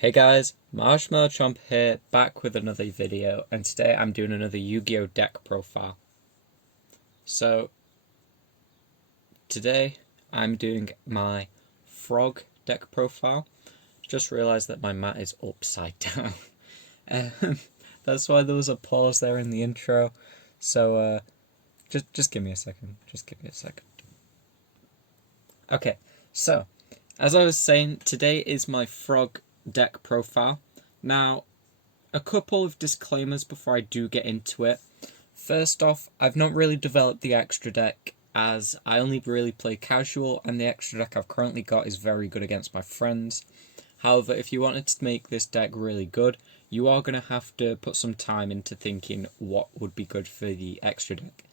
Hey guys, Marshmallow Chomp here, back with another video, and today I'm doing another Yu-Gi-Oh! Deck profile. So, today I'm doing my Frog deck profile. Just realised that my mat is upside down. That's why there was a pause there in the intro. So, just give me a second. Just give me a second. Okay, so, as I was saying, today is my Frog deck profile. Now, a couple of disclaimers before I do get into it. First off, I've not really developed the extra deck as I only really play casual, and the extra deck I've currently got is very good against my friends. However, if you wanted to make this deck really good, you are going to have to put some time into thinking what would be good for the extra deck.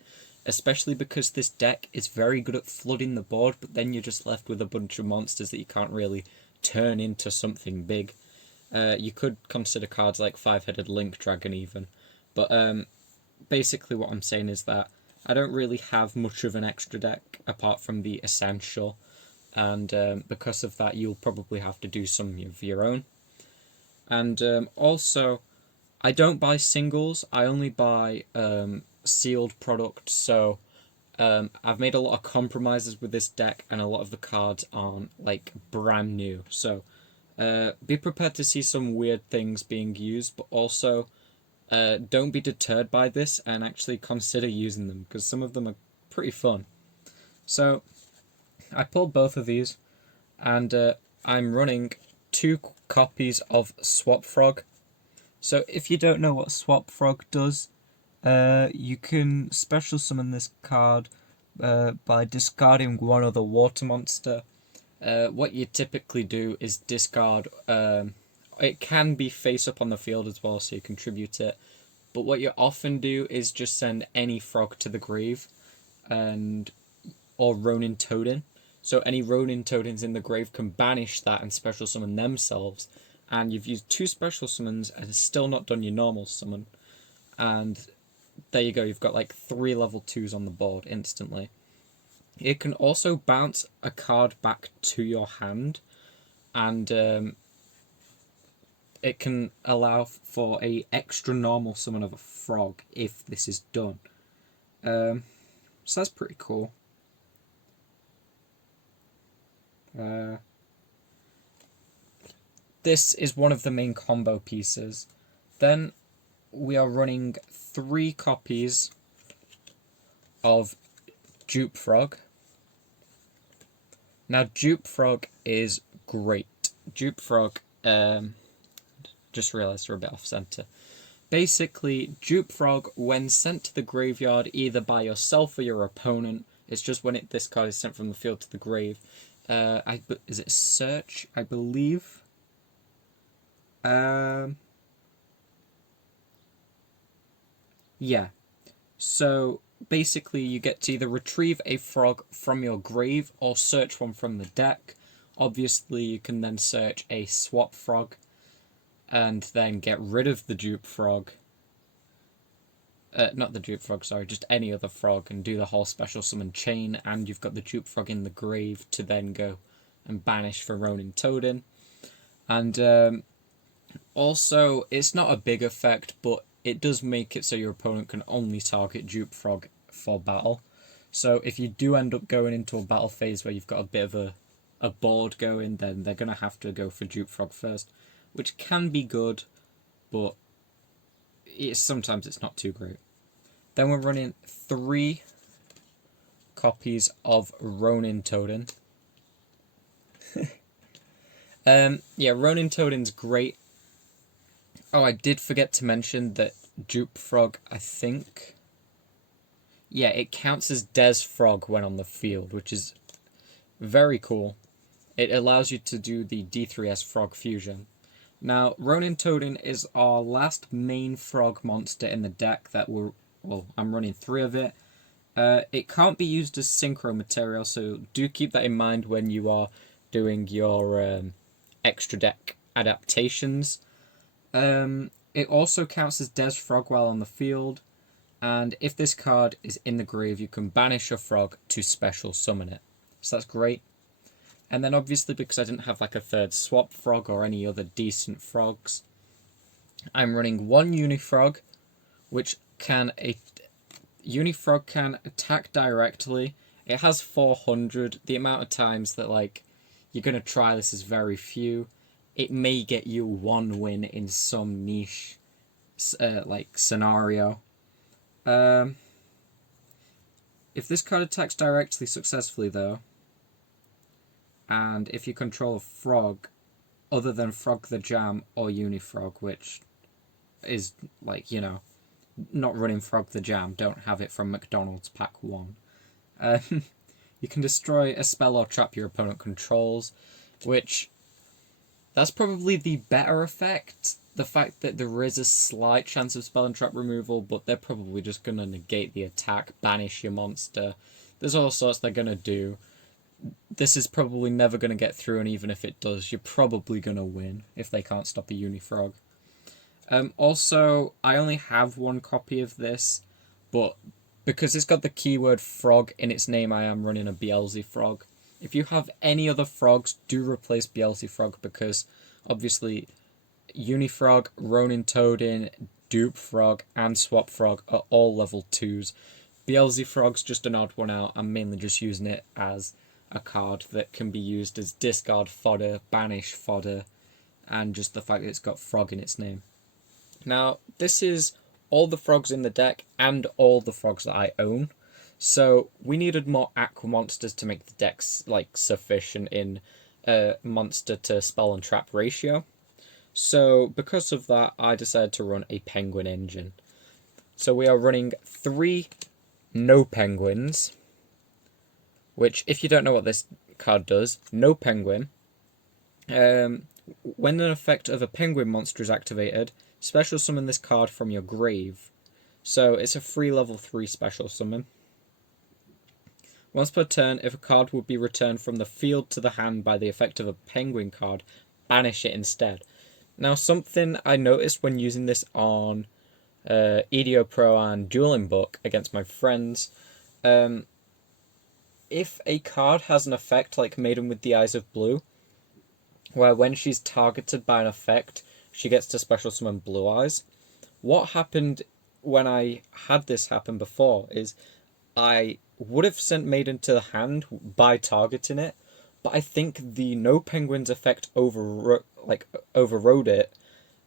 Especially because this deck is very good at flooding the board, but then you're just left with a bunch of monsters that you can't really turn into something big. You could consider cards like Five-Headed Link Dragon even. But basically what I'm saying is that I don't really have much of an extra deck apart from the essential. And because of that, you'll probably have to do some of your own. And also, I don't buy singles. I only buy sealed products. So I've made a lot of compromises with this deck, and a lot of the cards aren't like brand new. So be prepared to see some weird things being used, but also don't be deterred by this and actually consider using them because some of them are pretty fun. So I pulled both of these, and I'm running 2 copies of Swap Frog. So if you don't know what Swap Frog does, you can special summon this card by discarding one other water monster. What you typically do is discard. It can be face up on the field as well, so you contribute it. But what you often do is just send any frog to the grave, or Ronin Toadin. So any Ronin Toadins in the grave can banish that and special summon themselves. And you've used 2 special summons and still not done your normal summon. And there you go, you've got like 3 level 2s on the board instantly. It can also bounce a card back to your hand, and it can allow for a extra normal summon of a frog if this is done. So that's pretty cool. This is one of the main combo pieces. Then we are running 3 copies of Dupe Frog. Now, Dupe Frog is great. Dupe Frog, just realised we're a bit off centre. Basically, Dupe Frog, when sent to the graveyard either by yourself or your opponent, it's just when this card is sent from the field to the grave. Is it Search, I believe? Yeah. So basically, you get to either retrieve a frog from your grave or search one from the deck. Obviously, you can then search a Swap Frog and then get rid of the Dupe Frog. Not the Dupe Frog, sorry, just any other frog, and do the whole special summon chain, and you've got the Dupe Frog in the grave to then go and banish for Ronin Toadin. And also, it's not a big effect, but it does make it so your opponent can only target Dupe Frog for battle. So if you do end up going into a battle phase where you've got a bit of a board going, then they're going to have to go for Dupe Frog first, which can be good, but sometimes it's not too great. Then we're running 3 copies of Ronin Toadin. Yeah, Ronin Toadin's great. Oh, I did forget to mention that Dupe Frog, I think... Yeah, it counts as Des Frog when on the field, which is very cool. It allows you to do the D3S Frog fusion. Now, Ronin Toadin is our last main frog monster in the deck that I'm running 3 of it. It can't be used as synchro material, so do keep that in mind when you are doing your extra deck adaptations. It also counts as Des Frog while on the field, and if this card is in the grave, you can banish a frog to special summon it. So that's great. And then obviously because I didn't have like a third swap frog or any other decent frogs, I'm running one Unifrog, which can Unifrog can attack directly. It has 400. The amount of times that like you're gonna try this is very few. It may get you one win in some niche like scenario. If this card attacks directly successfully though, and if you control a frog other than Frog the Jam or Unifrog, which is like, you know, not running Frog the Jam, don't have it from McDonald's Pack 1. You can destroy a spell or trap your opponent controls, which that's probably the better effect. The fact that there is a slight chance of spell and trap removal, but they're probably just going to negate the attack, banish your monster. There's all sorts they're going to do. This is probably never going to get through, and even if it does, you're probably going to win if they can't stop a Unifrog. Also, I only have one copy of this, but because it's got the keyword frog in its name, I am running a Beelzy Frog. If you have any other frogs, do replace Beelzy Frog, because obviously Unifrog, Ronin Toadin, Dupe Frog, and Swap Frog are all level 2s. Beelzy Frog's just an odd one out. I'm mainly just using it as a card that can be used as discard fodder, banish fodder, and just the fact that it's got frog in its name. Now, this is all the frogs in the deck and all the frogs that I own. So we needed more aqua monsters to make the decks like sufficient in monster to spell and trap ratio. So because of that, I decided to run a penguin engine. So we are running 3 no penguins, which if you don't know what this card does, no penguin. When an effect of a penguin monster is activated, special summon this card from your grave. So it's a free level 3 special summon. Once per turn, if a card would be returned from the field to the hand by the effect of a penguin card, banish it instead. Now, something I noticed when using this on EDO Pro and Dueling Book against my friends, if a card has an effect like Maiden with the Eyes of Blue, where when she's targeted by an effect, she gets to special summon Blue Eyes. What happened when I had this happen before is I would have sent Maiden to the hand by targeting it, but I think the No Penguins effect overrode it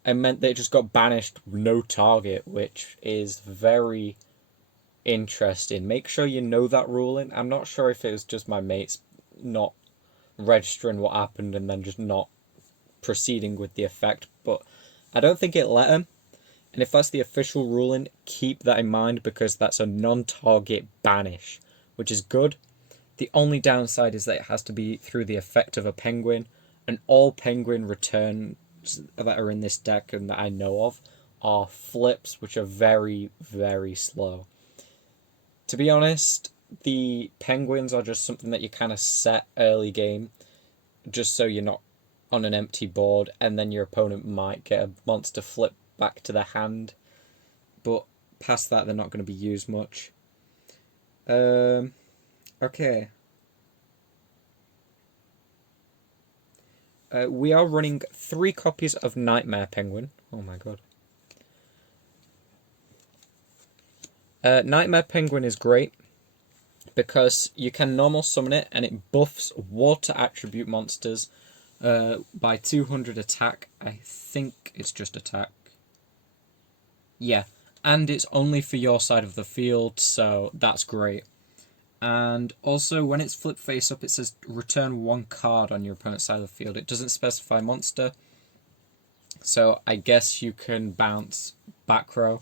and meant that it just got banished no target, which is very interesting. Make sure you know that ruling. I'm not sure if it was just my mates not registering what happened and then just not proceeding with the effect, but I don't think it let him. And if that's the official ruling, keep that in mind, because that's a non-target banish, which is good. The only downside is that it has to be through the effect of a penguin, and all penguin returns that are in this deck and that I know of are flips, which are very, very slow. To be honest, the penguins are just something that you kind of set early game, just so you're not on an empty board, and then your opponent might get a monster flip back to the hand, but past that they're not going to be used much. Okay. We are running 3 copies of Nightmare Penguin. Oh my god. Nightmare Penguin is great because you can normal summon it and it buffs water attribute monsters by 200 attack. I think it's just attack. Yeah, and it's only for your side of the field, so that's great. And also, when it's flipped face up, it says return 1 card on your opponent's side of the field. It doesn't specify monster, so I guess you can bounce back row.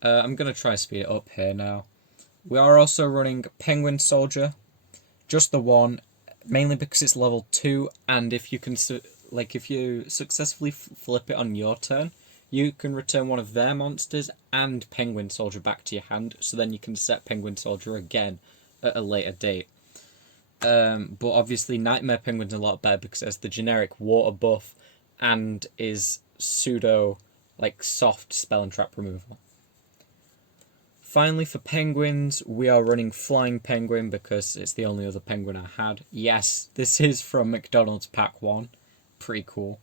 I'm going to try to speed it up here now. We are also running Penguin Soldier, just the one, mainly because it's level 2, and if you can, if you successfully flip it on your turn, you can return one of their monsters and Penguin Soldier back to your hand, so then you can set Penguin Soldier again at a later date. But obviously Nightmare Penguin's a lot better because it has the generic water buff and is pseudo, soft spell and trap removal. Finally, for penguins, we are running Flying Penguin because it's the only other penguin I had. Yes, this is from McDonald's Pack 1. Pretty cool.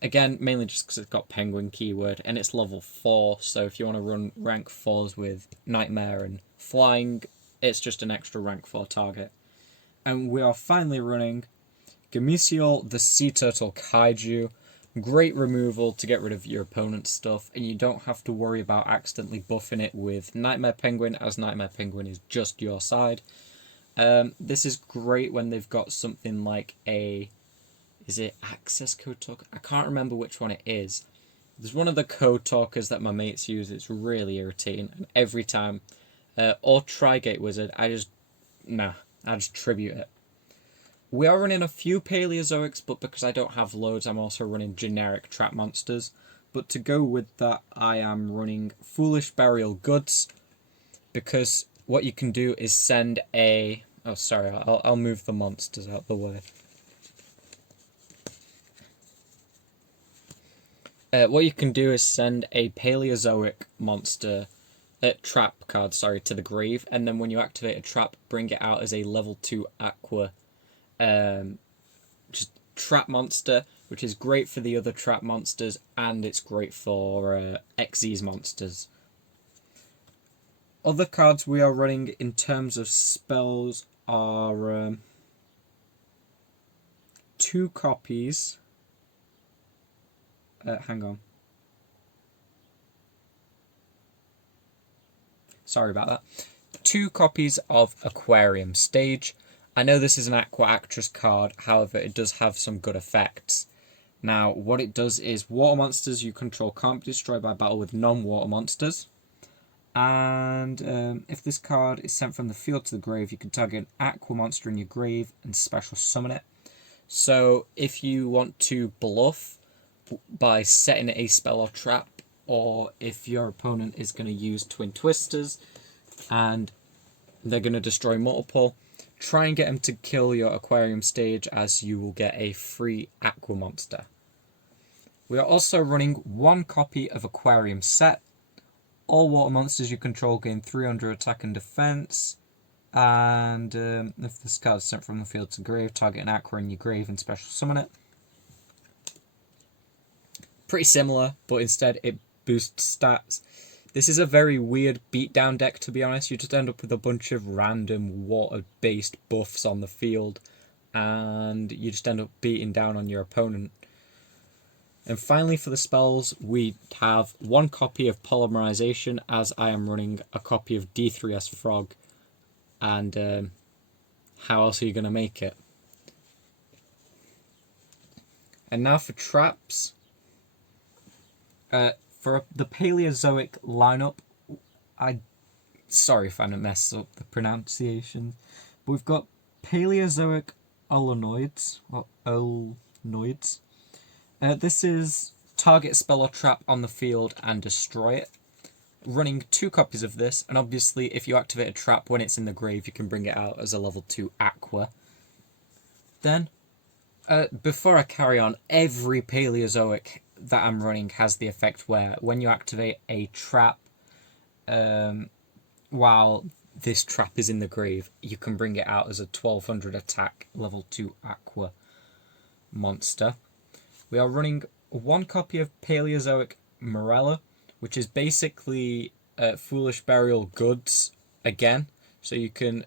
Again, mainly just because it's got penguin keyword, and it's level 4, so if you want to run rank 4s with Nightmare and Flying, it's just an extra rank 4 target. And we are finally running Gameciel the Sea Turtle Kaiju. Great removal to get rid of your opponent's stuff, and you don't have to worry about accidentally buffing it with Nightmare Penguin, as Nightmare Penguin is just your side. This is great when they've got something like a... Is it Access Code Talker? I can't remember which one it is. There's one of the code talkers that my mates use. It's really irritating, and every time... or Trigate Wizard, I just tribute it. We are running a few Paleozoics, but because I don't have loads, I'm also running generic trap monsters. But to go with that, I am running Foolish Burial Goods, because what you can do is send a... Oh, sorry, I'll move the monsters out the way. What you can do is send a Paleozoic monster... trap card, sorry, to the grave, and then when you activate a trap, bring it out as a level 2 Aqua just trap monster, which is great for the other trap monsters, and it's great for Xyz monsters. Other cards we are running in terms of spells are 2 copies. Hang on. Sorry about that. 2 copies of Aquarium Stage. I know this is an Aqua Actress card, however, it does have some good effects. Now, what it does is water monsters you control can't be destroyed by battle with non-water monsters. And if this card is sent from the field to the grave, you can target an Aqua monster in your grave and special summon it. So, if you want to bluff by setting a spell or trap, or if your opponent is going to use Twin Twisters and they're going to destroy multiple, try and get them to kill your Aquarium Stage, as you will get a free Aqua monster. We are also running 1 copy of Aquarium Set. All water monsters you control gain 300 attack and defense. And if this card is sent from the field to grave, target an Aqua in your grave and special summon it. Pretty similar, but instead it boosts stats. This is a very weird beatdown deck, to be honest. You just end up with a bunch of random water-based buffs on the field, and you just end up beating down on your opponent. And finally, for the spells, we have 1 copy of Polymerization, as I am running a copy of D3S Frog. And how else are you going to make it? And now for traps. For the Paleozoic lineup, sorry if I mess up the pronunciation, but we've got Paleozoic Olenoids, or Olenoids. This is target spell or trap on the field and destroy it. Running 2 copies of this, and obviously if you activate a trap when it's in the grave, you can bring it out as a level 2 Aqua. Then, before I carry on, every Paleozoic that I'm running has the effect where when you activate a trap while this trap is in the grave, you can bring it out as a 1200 attack level 2 Aqua monster. We are running 1 copy of Paleozoic Morella, which is basically Foolish Burial Goods again. So you can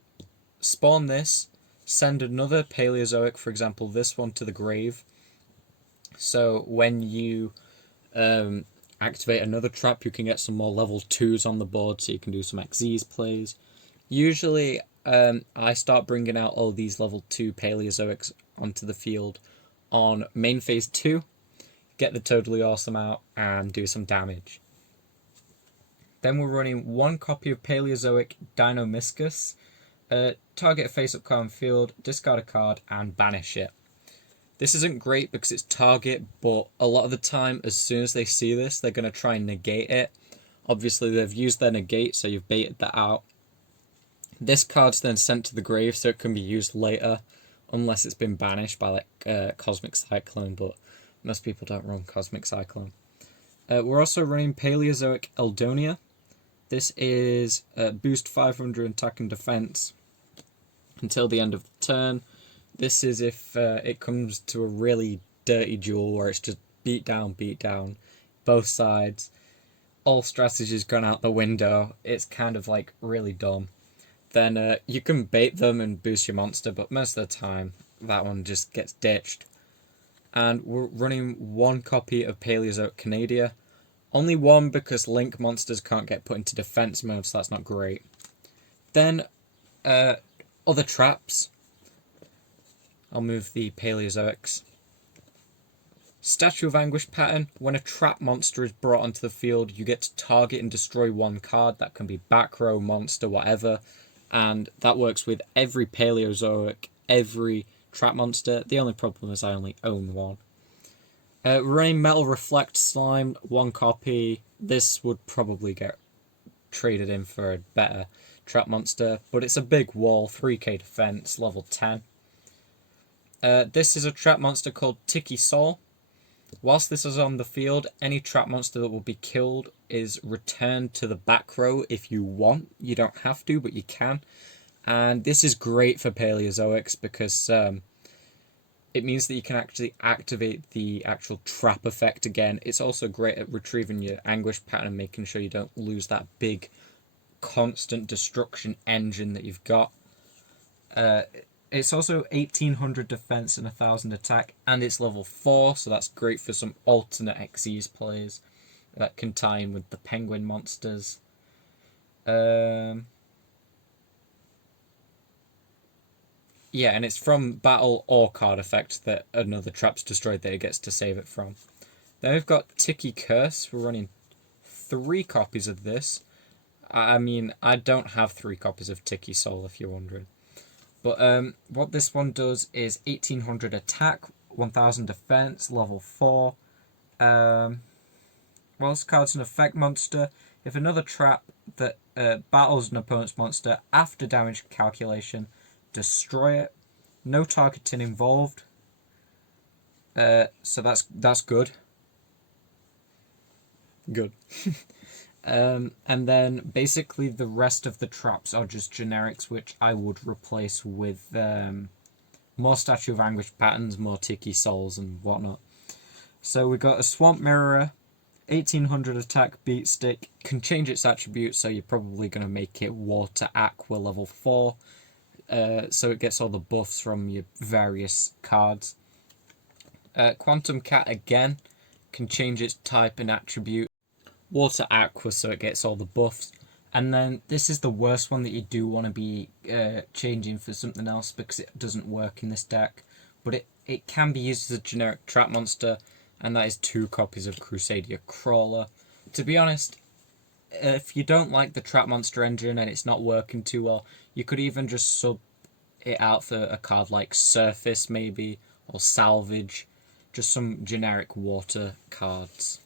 spawn this, send another Paleozoic, for example this one, to the grave. So when you activate another trap, you can get some more level 2s on the board, so you can do some Xyz plays. Usually I start bringing out all these level 2 Paleozoics onto the field on main phase 2, get the Totally Awesome out, and do some damage. Then we're running 1 copy of Paleozoic Dinomischus. Target a face-up card on field, discard a card, and banish it. This isn't great because it's target, but a lot of the time, as soon as they see this, they're going to try and negate it. Obviously, they've used their negate, so you've baited that out. This card's then sent to the grave, so it can be used later, unless it's been banished by like Cosmic Cyclone, but most people don't run Cosmic Cyclone. We're also running Paleozoic Eldonia. This is boost 500 attack and defense until the end of the turn. This is if it comes to a really dirty duel where it's just beat down, both sides. All strategies gone out the window. It's kind of like really dumb. Then you can bait them and boost your monster, but most of the time that one just gets ditched. And we're running one copy of Paleozoic Canadia. Only one because Link monsters can't get put into defense mode, so that's not great. Then other traps. I'll move the Paleozoics. Statue of Anguish pattern. When a trap monster is brought onto the field, you get to target and destroy one card. That can be back row, monster, whatever. And that works with every Paleozoic, every trap monster. The only problem is I only own one. Rain Metal Reflect Slime, one copy. This would probably get traded in for a better trap monster, but it's a big wall, 3k defense, level 10. This is a trap monster called Tiki Sol. Whilst this is on the field, any trap monster that will be killed is returned to the back row if you want. You don't have to, but you can. And this is great for Paleozoics because it means that you can actually activate the actual trap effect again. It's also great at retrieving your Anguish pattern and making sure you don't lose that big constant destruction engine that you've got. It's also 1800 defense and 1000 attack, and it's level 4, so that's great for some alternate Xyz players that can tie in with the penguin monsters. Yeah, and it's from battle or card effect that another trap's destroyed that it gets to save it from. Then we've got Tiki Curse. We're running 3 copies of this. I mean, I don't have 3 copies of Tiki Sol, if you're wondering. But what this one does is 1800 attack, 1000 defense, level 4. Whilst card's an effect monster, if another trap that battles an opponent's monster after damage calculation, destroy it. No targeting involved. So that's good. Good. And then basically the rest of the traps are just generics, which I would replace with more Statue of Anguish patterns, more Tiki Sols and whatnot. So we got a Swamp Mirror, 1800 attack, beat stick, can change its attributes, so you're probably going to make it Water Aqua level 4, so it gets all the buffs from your various cards. Quantum Cat again, can change its type and attribute. Water Aqua, so it gets all the buffs. And then this is the worst one that you do want to be changing for something else because it doesn't work in this deck. But it can be used as a generic trap monster, and that is 2 copies of Crusadia Crawler. To be honest, if you don't like the trap monster engine and it's not working too well, you could even just sub it out for a card like Surface maybe, or Salvage. Just some generic water cards.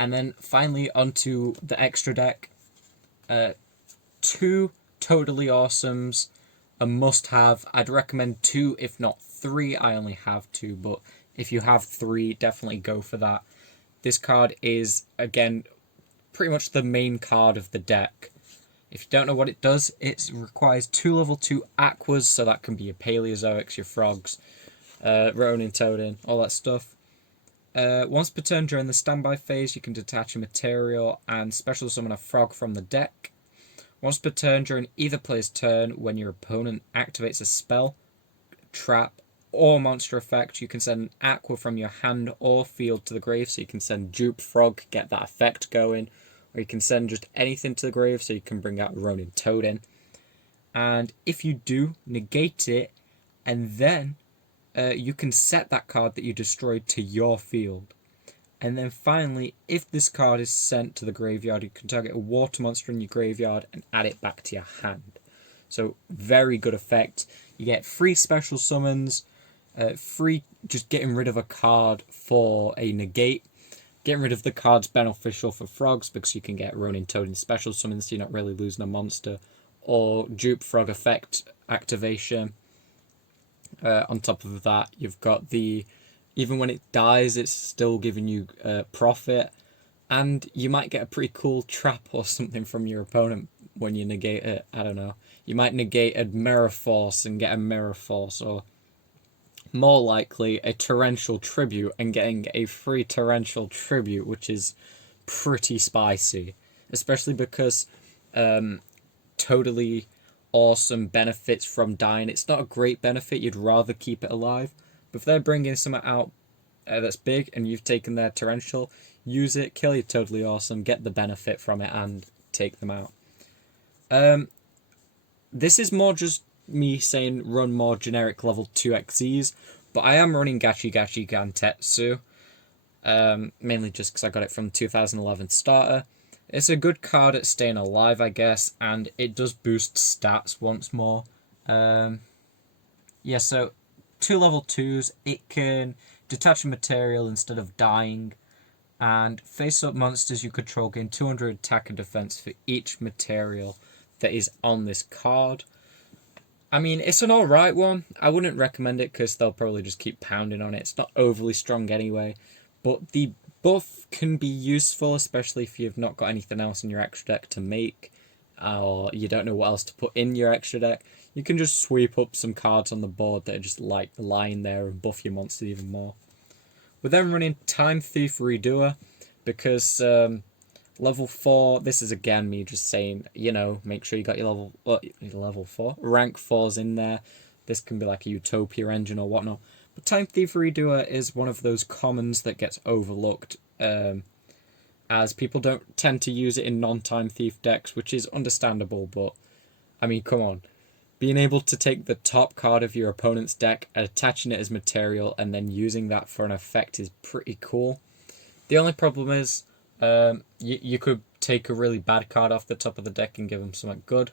And then finally onto the extra deck. 2 Totally Awesomes, a must-have. I'd recommend 2, if not 3. I only have 2, but if you have 3, definitely go for that. This card is, again, pretty much the main card of the deck. If you don't know what it does, it requires 2 level 2 Aquas, so that can be your Paleozoics, your Frogs, Ronin Toadin, all that stuff. Once per turn during the standby phase, you can detach a material and special summon a frog from the deck. Once per turn during either player's turn, when your opponent activates a spell, trap, or monster effect, you can send an Aqua from your hand or field to the grave, so you can send Dupe Frog, get that effect going, or you can send just anything to the grave, so you can bring out Ronin Toadin. And if you do, negate it, and then you can set that card that you destroyed to your field. And then finally, if this card is sent to the graveyard, you can target a water monster in your graveyard and add it back to your hand. So, very good effect. You get free special summons, free just getting rid of a card for a negate. Getting rid of the card's beneficial for Frogs because you can get Ronin Toadin special summons, so you're not really losing a monster. Or Dupe Frog effect activation. On top of that, you've got the, even when it dies, it's still giving you profit. And you might get a pretty cool trap or something from your opponent when you negate it. I don't know. You might negate a Mirror Force and get a Mirror Force, or more likely a Torrential Tribute and getting a free Torrential Tribute, which is pretty spicy. Especially because totally awesome benefits from dying. It's not a great benefit, you'd rather keep it alive. But if they're bringing something out that's big and you've taken their Torrential, use it, kill you, totally awesome, get the benefit from it and take them out. This is more just me saying run more generic level 2 XZs, but I am running Gachi Gachi Gantetsu, mainly just because I got it from 2011 starter. It's a good card at staying alive, I guess, and it does boost stats once more. Yeah, so 2 level 2s, it can detach a material instead of dying, and face up monsters you control gain 200 attack and defense for each material that is on this card. I mean, it's an alright one. I wouldn't recommend it because they'll probably just keep pounding on it. It's not overly strong anyway. But the buff can be useful, especially if you've not got anything else in your extra deck to make, or you don't know what else to put in your extra deck. You can just sweep up some cards on the board that are just like lying there and buff your monster even more. We're then running Time Thief Redoer because level 4, this is again me just saying, you know, make sure you got your level 4, rank 4s in there. This can be like a Utopia engine or whatnot. But Time Thief Redoer is one of those commons that gets overlooked, as people don't tend to use it in non-Time Thief decks, which is understandable, but, I mean, come on. Being able to take the top card of your opponent's deck, attaching it as material, and then using that for an effect is pretty cool. The only problem is, you could take a really bad card off the top of the deck and give them something good.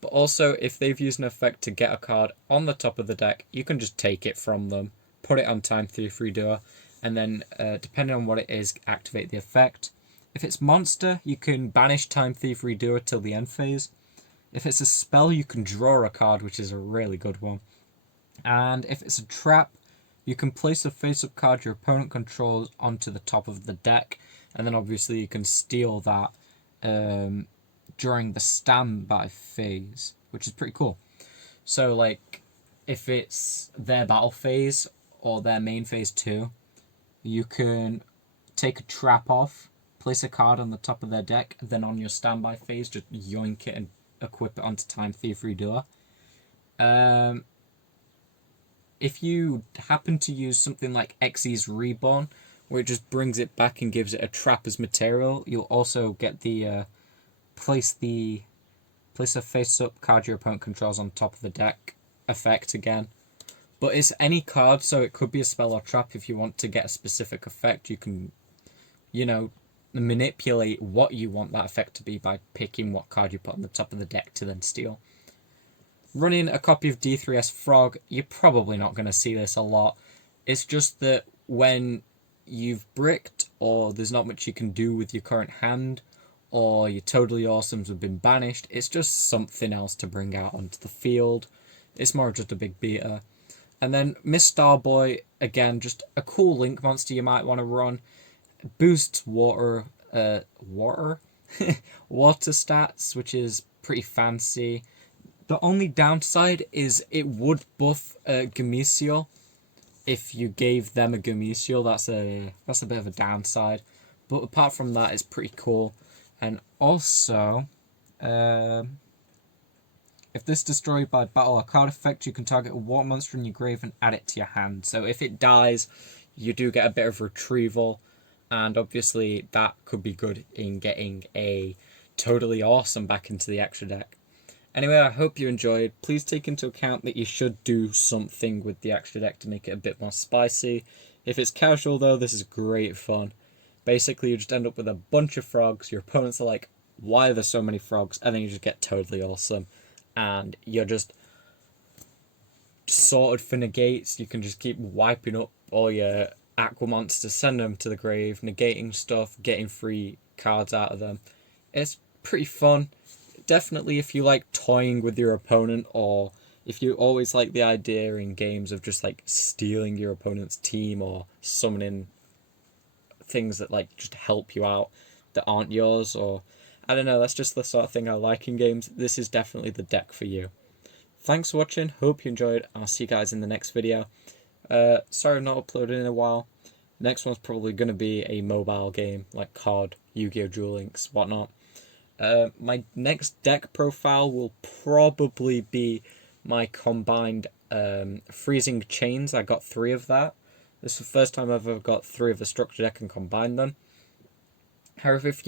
But also, if they've used an effect to get a card on the top of the deck, you can just take it from them, put it on Time Thief Redoer, and then, depending on what it is, activate the effect. If it's monster, you can banish Time Thief Redoer till the end phase. If it's a spell, you can draw a card, which is a really good one. And if it's a trap, you can place a face-up card your opponent controls onto the top of the deck, and then obviously you can steal that during the standby phase, which is pretty cool. So, like, if it's their battle phase or their main phase 2, you can take a trap off, place a card on the top of their deck, then on your standby phase, just yoink it and equip it onto Time Thief Redoer. If you happen to use something like Xyz Reborn, where it just brings it back and gives it a trap as material, you'll also get the place a face-up card your opponent controls on top of the deck effect again. But it's any card, so it could be a spell or trap. If you want to get a specific effect, you can, you know, manipulate what you want that effect to be by picking what card you put on the top of the deck to then steal. Running a copy of D3S Frog, you're probably not going to see this a lot. It's just that when you've bricked, or there's not much you can do with your current hand, or your Totally Awesomes have been banished, it's just something else to bring out onto the field. It's more just a big beater. And then Miss Starboy, again, just a cool link monster you might want to run. Boosts water stats, which is pretty fancy. The only downside is it would buff Gameciel. If you gave them a Gameciel, that's a bit of a downside. But apart from that, it's pretty cool. And also, if this is destroyed by battle or card effect, you can target a water monster in your grave and add it to your hand. So if it dies, you do get a bit of retrieval. And obviously, that could be good in getting a Totally Awesome back into the extra deck. Anyway, I hope you enjoyed. Please take into account that you should do something with the extra deck to make it a bit more spicy. If it's casual, though, this is great fun. Basically, you just end up with a bunch of frogs. Your opponents are like, why are there so many frogs? And then you just get Totally Awesome. And you're just sorted for negates. You can just keep wiping up all your Aqua monsters, send them to the grave, negating stuff, getting free cards out of them. It's pretty fun. Definitely if you like toying with your opponent, or if you always like the idea in games of just like stealing your opponent's team or summoning things that like just help you out, that aren't yours, or I don't know, that's just the sort of thing I like in games, this is definitely the deck for you. Thanks for watching, hope you enjoyed, I'll see you guys in the next video. Sorry I've not uploaded in a while. Next one's probably going to be a mobile game, like COD, Yu-Gi-Oh! Duel Links, whatnot. My next deck profile will probably be my combined Freezing Chains. I got 3 of that. This is the first time I've ever got 3 of a structure deck and combined them. However, if